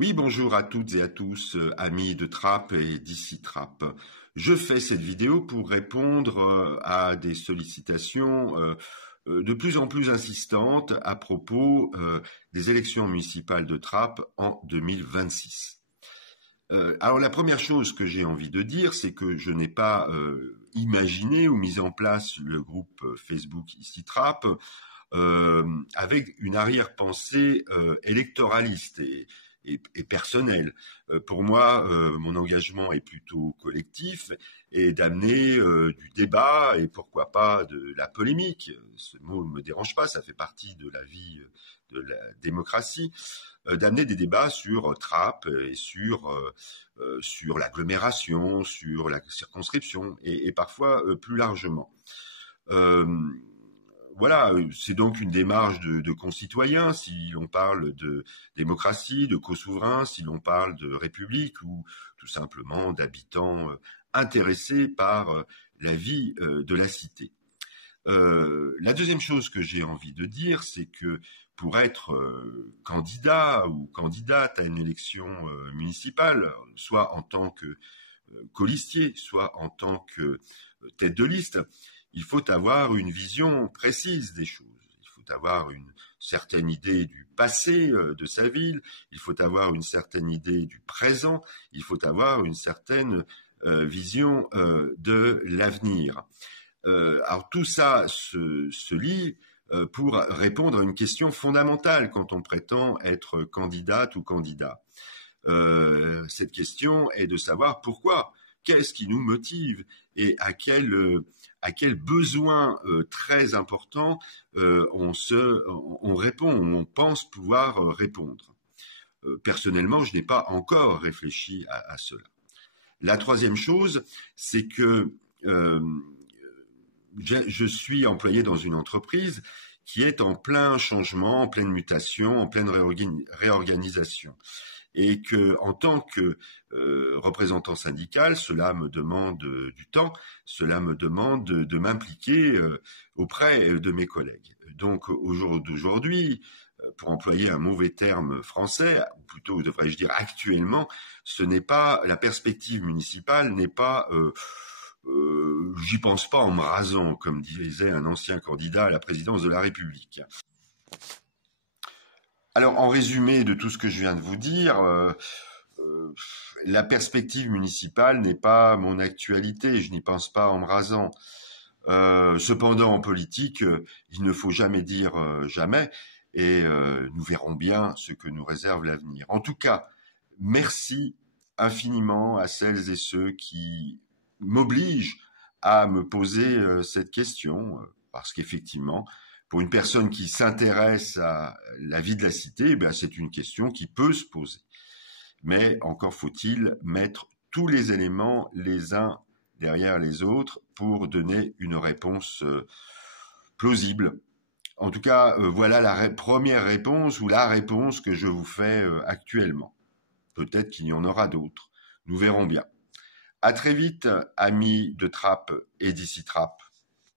Oui, bonjour à toutes et à tous, amis de Trappes et d'ici Trappes. Je fais cette vidéo pour répondre à des sollicitations de plus en plus insistantes à propos des élections municipales de Trappes en 2026. Alors la première chose que j'ai envie de dire, c'est que je n'ai pas imaginé ou mis en place le groupe Facebook ici Trappes avec une arrière-pensée électoraliste et personnelle. Pour moi, mon engagement est plutôt collectif et d'amener du débat et pourquoi pas de la polémique. Ce mot ne me dérange pas, ça fait partie de la vie de la démocratie, d'amener des débats sur Trappes et sur l'agglomération, sur la circonscription et parfois plus largement. Euh, voilà, c'est donc une démarche de concitoyens, si l'on parle de démocratie, de co-souverain, si l'on parle de république ou tout simplement d'habitants intéressés par la vie de la cité. La deuxième chose que j'ai envie de dire, c'est que pour être candidat ou candidate à une élection municipale, soit en tant que colistier, soit en tant que tête de liste, il faut avoir une vision précise des choses. Il faut avoir une certaine idée du passé de sa ville, il faut avoir une certaine idée du présent, il faut avoir une certaine vision de l'avenir. Alors tout ça se lie pour répondre à une question fondamentale quand on prétend être candidate ou candidat. Cette question est de savoir pourquoi, qu'est-ce qui nous motive et à quel besoin très important on répond, on pense pouvoir répondre. Personnellement, je n'ai pas encore réfléchi à cela. La troisième chose, c'est que je suis employé dans une entreprise qui est en plein changement, en pleine mutation, en pleine réorganisation. Et que, en tant que représentant syndical, cela me demande du temps, cela me demande de m'impliquer auprès de mes collègues. Donc, au jour d'aujourd'hui, pour employer un mauvais terme français, ou plutôt devrais-je dire actuellement, ce n'est pas la perspective municipale n'est pas j'y pense pas en me rasant, comme disait un ancien candidat à la présidence de la République. Alors, en résumé de tout ce que je viens de vous dire, la perspective municipale n'est pas mon actualité, je n'y pense pas en me rasant. Cependant, en politique, il ne faut jamais dire jamais, et nous verrons bien ce que nous réserve l'avenir. En tout cas, merci infiniment à celles et ceux qui m'obligent à me poser cette question, parce qu'effectivement, pour une personne qui s'intéresse à la vie de la cité, c'est une question qui peut se poser. Mais encore faut-il mettre tous les éléments les uns derrière les autres pour donner une réponse plausible. En tout cas, voilà la première réponse ou la réponse que je vous fais actuellement. Peut-être qu'il y en aura d'autres. Nous verrons bien. À très vite, amis de Trappes et d'ici Trappes.